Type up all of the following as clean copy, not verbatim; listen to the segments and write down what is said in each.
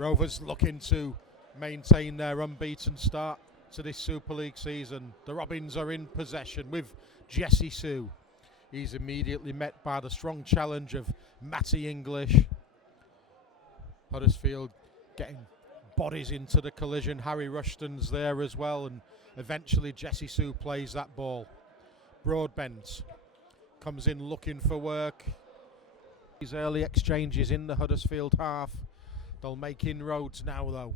Rovers looking to maintain their unbeaten start to this Super League season. The Robins are in possession with Jesse Sue. He's immediately met by the strong challenge of Matty English. Huddersfield getting bodies into the collision. Harry Rushton's there as well, and eventually Jesse Sue plays that ball. Broadbent comes in looking for work. These early exchanges in the Huddersfield half. They'll make inroads now though.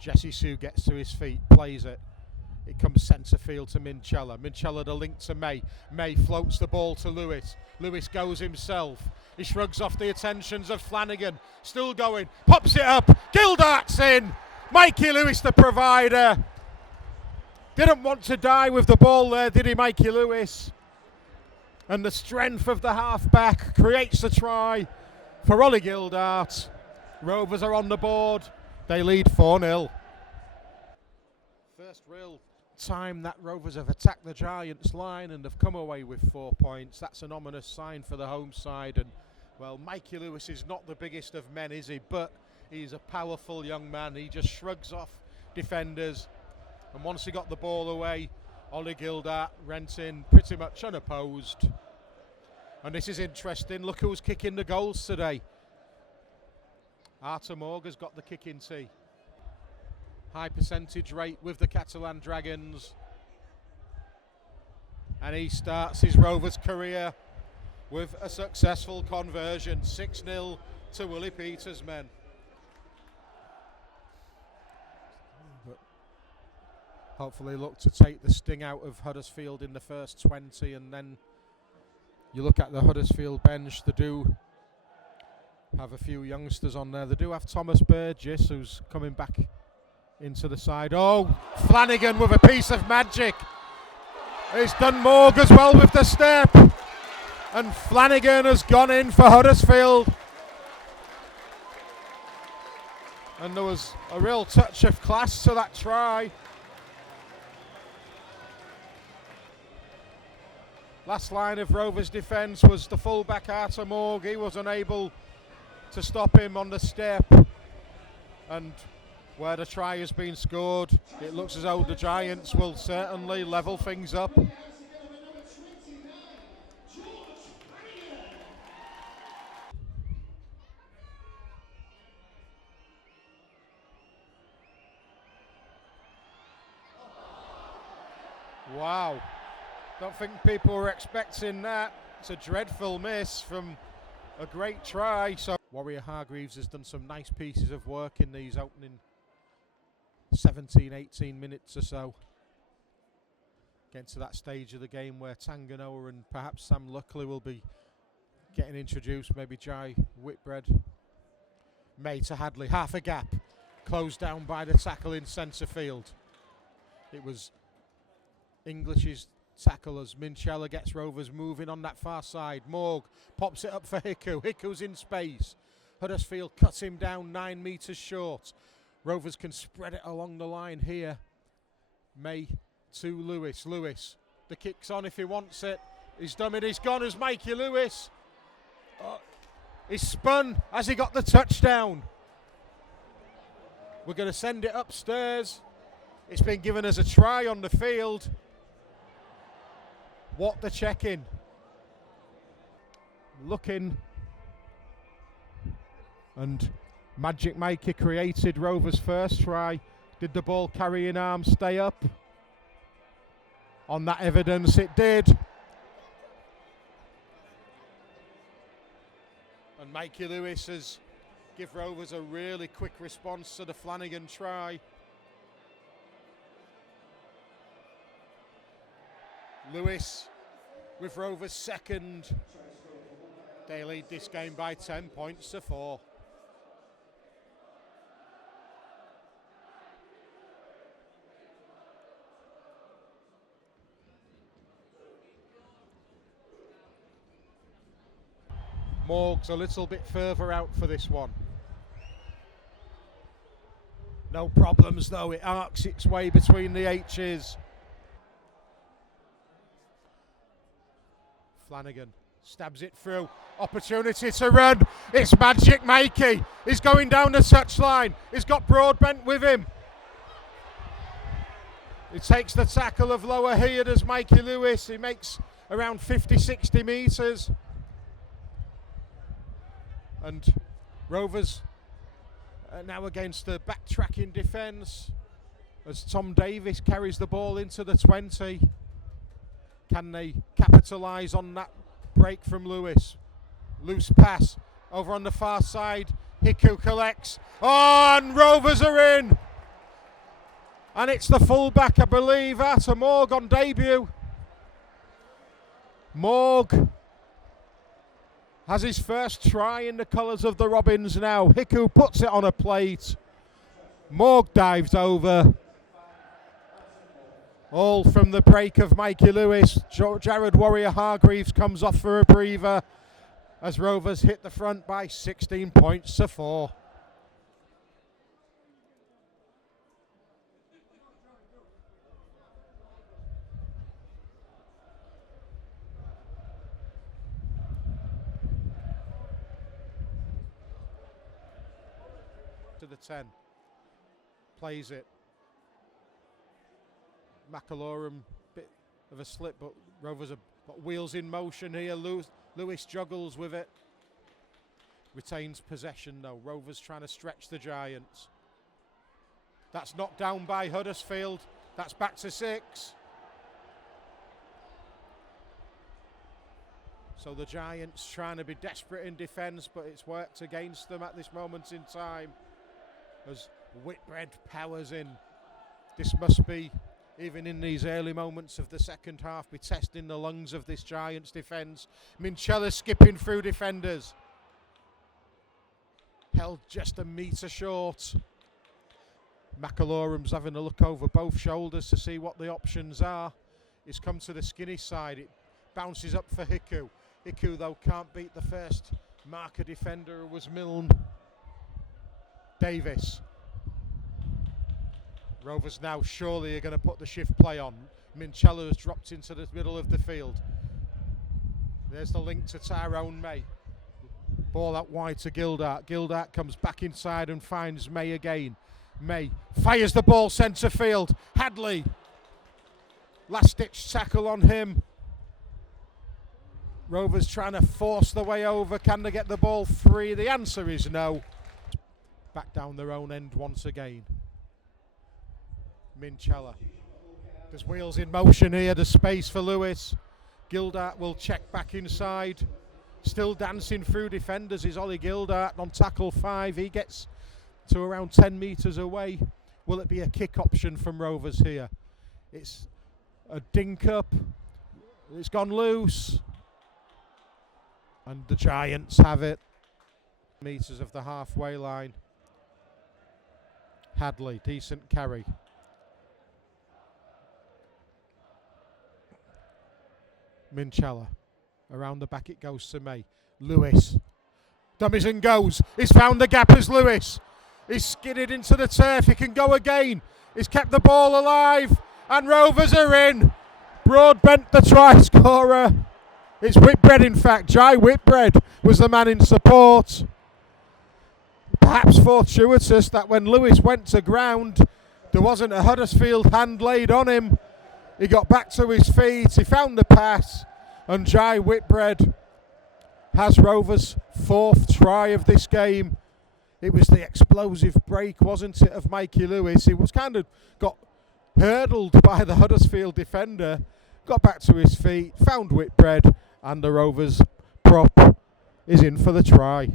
Jesse Sue gets to his feet, plays it. It comes centre field to Minchella. Minchella the link to May. May floats the ball to Lewis. Lewis goes himself. He shrugs off the attentions of Flanagan. Still going. Pops it up. Gildart's in. Mikey Lewis the provider. Didn't want to die with the ball there, did he, Mikey Lewis? And the strength of the half-back creates the try for Ollie Gildart. Rovers are on the board. They lead 4-0. First real time that Rovers have attacked the Giants line and have come away with 4 points. That's an ominous sign for the home side. And, well, Mikey Lewis is not the biggest of men, is he? But he's a powerful young man. He just shrugs off defenders. And once he got the ball away, Ollie Gildart went in pretty much unopposed. And this is interesting. Look who's kicking the goals today. Arthur Morgan's got the kicking tee. High percentage rate with the Catalan Dragons. And he starts his Rovers career with a successful conversion. 6-0 to Willie Peters' men. But hopefully look to take the sting out of Huddersfield in the first 20, and then you look at the Huddersfield bench. They do have a few youngsters on there. They do have Thomas Burgess, who's coming back into the side. Oh, Flanagan with a piece of magic. He's done Morg as well with the step. And Flanagan has gone in for Huddersfield. And there was a real touch of class to that try. Last line of Rovers' defence was the fullback Arthur Morg. He was unable to stop him on the step. And where the try has been scored, it looks as though the Giants will certainly level things up. Wow. Don't think people were expecting that. It's a dreadful miss from a great try. So Warea-Hargreaves has done some nice pieces of work in these opening 17, 18 minutes or so. Getting to that stage of the game where Tanganoa and perhaps Sam Luckley will be getting introduced. Maybe Jai Whitbread. May to Hadley, half a gap. Closed down by the tackle in centre field. It was English's tackle as Minchella gets Rovers moving on that far side. Morg pops it up for Hiku. Hiku's in space. Huddersfield cuts him down 9 metres short. Rovers can spread it along the line here. May to Lewis. Lewis, the kick's on if he wants it. He's done it, he's gone as Mikey Lewis. He's spun as he got the touchdown. We're going to send it upstairs. It's been given as a try on the field. What the check-in. Looking. And Magic Mikey created Rovers' first try. Did the ball carrying arm stay up? On that evidence, it did. And Mikey Lewis has given Rovers a really quick response to the Flanagan try. Lewis with Rovers' second. They lead this game by 10 points to 4. Morg's a little bit further out for this one. No problems though, it arcs its way between the H's. Flanagan Stabs it through. Opportunity to run. It's Magic Mikey. He's going down the touchline. He's got Broadbent with him. He takes the tackle of Warea-Hargreaves, Mikey Lewis. He makes around 50-60 metres. And Rovers are now against the backtracking defence as Tom Davis carries the ball into the 20. Can they capitalise on that break from Lewis? Loose pass over on the far side. Hiku collects. Oh, and Rovers are in. And it's the fullback, I believe, Arthur Morg on debut. Morg has his first try in the colours of the Robins now. Hiku puts it on a plate. Morg dives over. All from the break of Mikey Lewis. Jared Warea-Hargreaves comes off for a breather as Rovers hit the front by 16 points to 4. To the 10. Plays it. McAlorum, bit of a slip, but Rovers have got wheels in motion here. Lewis juggles with it. Retains possession though. Rovers trying to stretch the Giants. That's knocked down by Huddersfield. That's back to 6. So the Giants trying to be desperate in defence, but it's worked against them at this moment in time as Whitbread powers in. This must be, even in these early moments of the second half, be testing the lungs of this Giants defence. Minchella skipping through defenders. Held just a metre short. McAlorum's having a look over both shoulders to see what the options are. He's come to the skinny side. It bounces up for Hiku. Hiku, though, can't beat the first marker defender, who was Milne. Davis. Rovers now surely are going to put the shift play on. Minchella has dropped into the middle of the field. There's the link to Tyrone May. Ball out wide to Gildart. Gildart comes back inside and finds May again. May fires the ball centre field. Hadley. Last ditch tackle on him. Rovers trying to force the way over. Can they get the ball free? The answer is no. Back down their own end once again. Minchella. There's wheels in motion here. There's space for Lewis. Gildart will check back inside. Still dancing through defenders is Ollie Gildart on tackle 5. He gets to around 10 metres away. Will it be a kick option from Rovers here? It's a dink up. It's gone loose. And the Giants have it. Metres of the halfway line. Hadley, decent carry. Minchella. Around the back it goes to May. Lewis. Dummies and goes. He's found the gap as Lewis. He's skidded into the turf. He can go again. He's kept the ball alive. And Rovers are in. Broadbent the try scorer. It's Whitbread, in fact. Jai Whitbread was the man in support. Perhaps fortuitous that when Lewis went to ground, there wasn't a Huddersfield hand laid on him. He got back to his feet. He found the pass. And Jai Whitbread has Rovers' 4th try of this game. It was the explosive break, wasn't it, of Mikey Lewis. He was kind of got hurdled by the Huddersfield defender, got back to his feet, found Whitbread, and the Rovers prop is in for the try.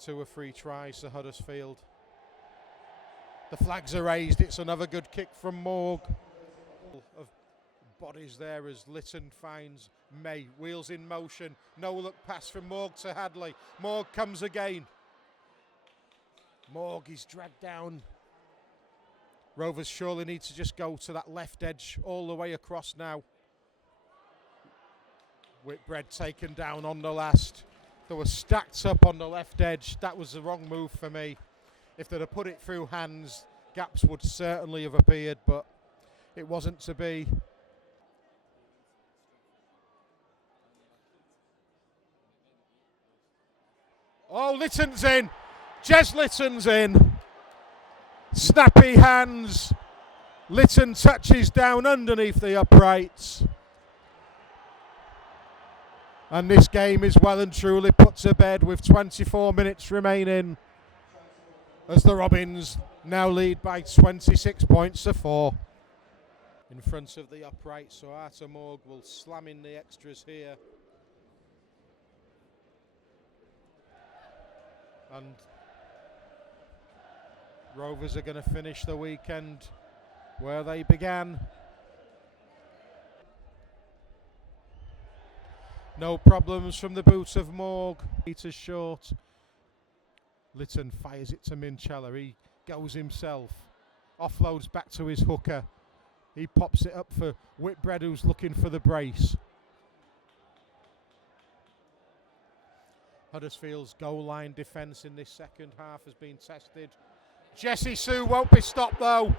Two or three tries to Huddersfield. The flags are raised. It's another good kick from Morg. Of bodies there as Litten finds May. Wheels in motion. No look pass from Morg to Hadley. Morg comes again. Morg is dragged down. Rovers surely need to just go to that left edge all the way across now. Whitbread taken down on the last. They were stacked up on the left edge. That was the wrong move for me. If they'd have put it through hands, gaps would certainly have appeared, but it wasn't to be. Oh, Litten's in. Jez Litten's in. Snappy hands. Litten touches down underneath the uprights. And this game is well and truly put to bed with 24 minutes remaining, as the Robins now lead by 26 points to 4. In front of the uprights, so Artemorg will slam in the extras here. And Rovers are going to finish the weekend where they began. No problems from the boots of Morg. Peters short. Litten fires it to Minchella. He goes himself. Offloads back to his hooker. He pops it up for Whitbread, who's looking for the brace. Huddersfield's goal line defence in this second half has been tested. Jesse Sue won't be stopped though.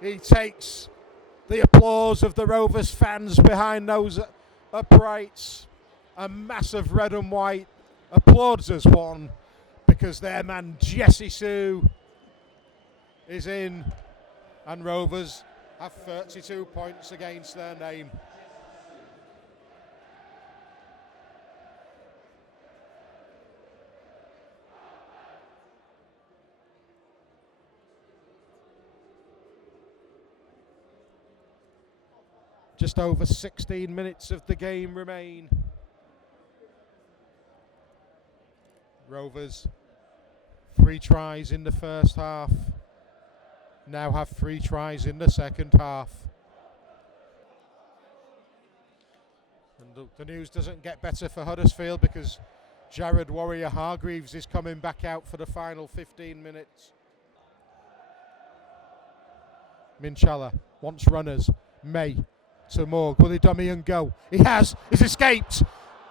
He takes the applause of the Rovers fans behind those uprights. A massive red and white applauds as one, because their man Jesse Sue is in, and Rovers have 32 points against their name. Just over 16 minutes of the game remain. Rovers, 3 tries in the first half. Now have 3 tries in the second half. And the news doesn't get better for Huddersfield, because Jared Warea-Hargreaves is coming back out for the final 15 minutes. Minchella wants runners. May to Morg. Will he dummy and go? He has. He's escaped.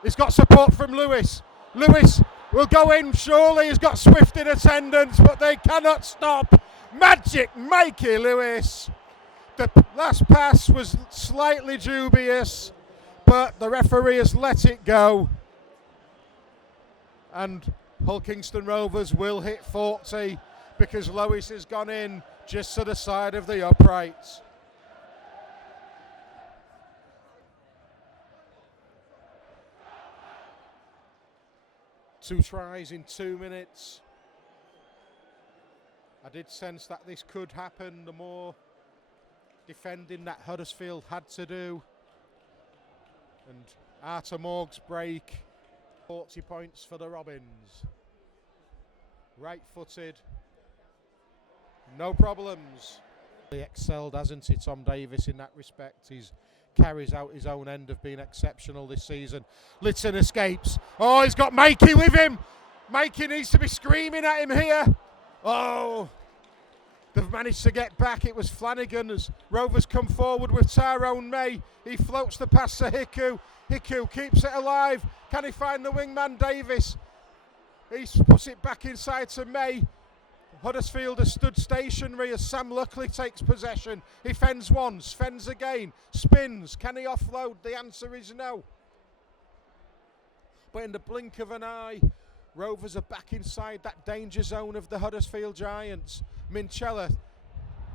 He's got support from Lewis. Lewis will go in, surely. He's got Swift in attendance, but they cannot stop. Magic Mikey Lewis. The last pass was slightly dubious, but the referee has let it go. And Hull Kingston Rovers will hit 40, because Lewis has gone in just to the side of the uprights. Two tries in 2 minutes. I did sense that this could happen, the more defending that Huddersfield had to do. And Artemorg's break, 40 points for the Robins. Right-footed, no problems. He excelled, hasn't he, Tom Davis, in that respect. He's carries out his own end of being exceptional this season. Litten escapes. Oh, he's got Mikey with him. Mikey needs to be screaming at him here. Oh, they've managed to get back. It was Flanagan as Rovers come forward with Tyrone May. He floats the pass to Hiku. Hiku keeps it alive. Can he find the wingman Davis? He puts it back inside to May. Huddersfield has stood stationary as Sam Luckley takes possession. He fends once, fends again, spins. Can he offload? The answer is no. But in the blink of an eye, Rovers are back inside that danger zone of the Huddersfield Giants. Minchella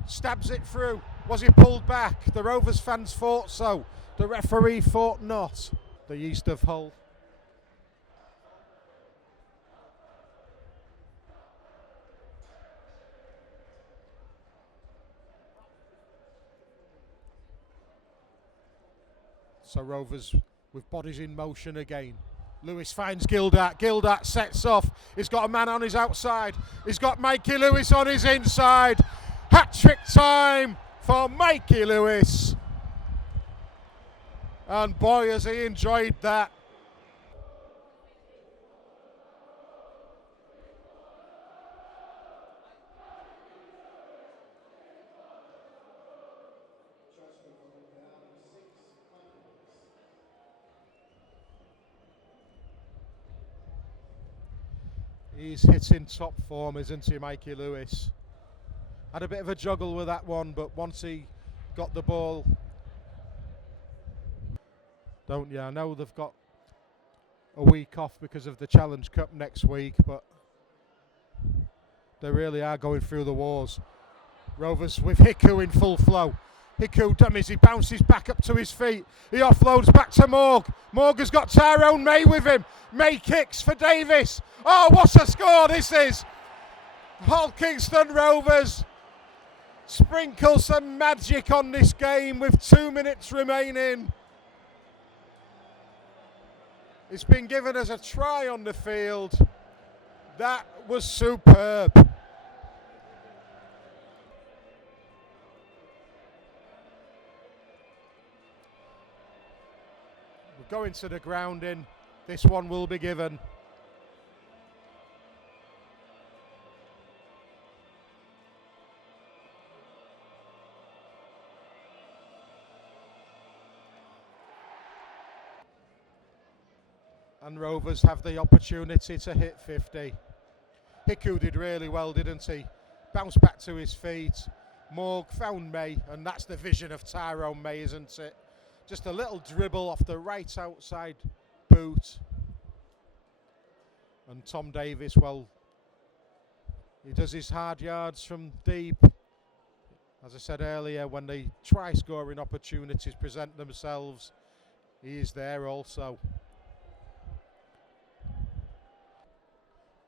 stabs it through. Was he pulled back? The Rovers fans thought so. The referee thought not. The east of Hull. So Rovers with bodies in motion again. Lewis finds Gildart. Gildart sets off. He's got a man on his outside. He's got Mikey Lewis on his inside. Hat-trick time for Mikey Lewis. And boy, has he enjoyed that. He's hitting top form, isn't he, Mikey Lewis? Had a bit of a juggle with that one, but once he got the ball, don't you? I know they've got a week off because of the Challenge Cup next week, but they really are going through the wars. Rovers with Hiku in full flow. Hiku dummies, he bounces back up to his feet. He offloads back to Morg. Morg has got Tyrone May with him. May kicks for Davis. Oh, what a score this is! Hull Kingston Rovers sprinkle some magic on this game with 2 minutes remaining. It's been given as a try on the field. That was superb. We're going to the grounding. This one will be given. And Rovers have the opportunity to hit 50. Hiku did really well, didn't he? Bounced back to his feet. Morg found May, and that's the vision of Tyrone May, isn't it? Just a little dribble off the right outside boot. And Tom Davis, well, he does his hard yards from deep. As I said earlier, when the try-scoring opportunities present themselves, he is there also.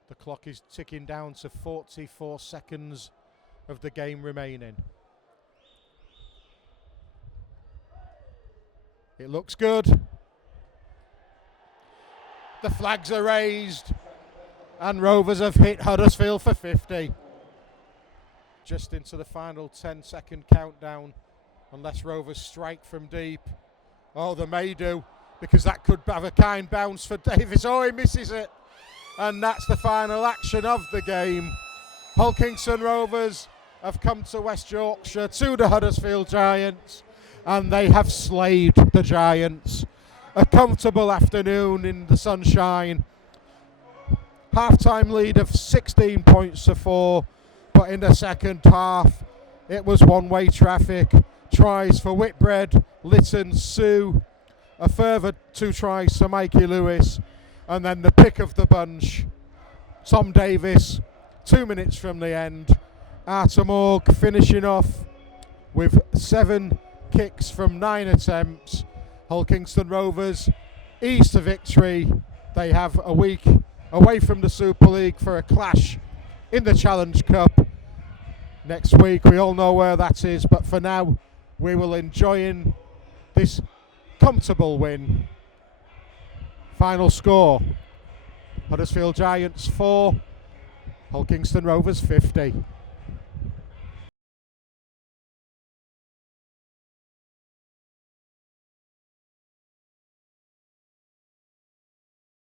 The clock is ticking down to 44 seconds of the game remaining. It looks good. The flags are raised and Rovers have hit Huddersfield for 50. Just into the final 10-second countdown, unless Rovers strike from deep. Oh, they may do, because that could have a kind bounce for Davis. Oh, he misses it. And that's the final action of the game. Hull Kingston Rovers have come to West Yorkshire, to the Huddersfield Giants, and they have slayed the Giants. A comfortable afternoon in the sunshine. Half-time lead of 16 points to 4, but in the second half, it was one-way traffic. Tries for Whitbread, Litten, Sue, a further 2 tries to Mikey Lewis, and then the pick of the bunch, Tom Davis, 2 minutes from the end. Arthur Morg finishing off with 7 kicks from 9 attempts. Hull Kingston Rovers ease to victory. They have a week away from the Super League for a clash in the Challenge Cup next week. We all know where that is, but for now we will enjoy this comfortable win. Final score, Huddersfield Giants 4, Hull Kingston Rovers 50.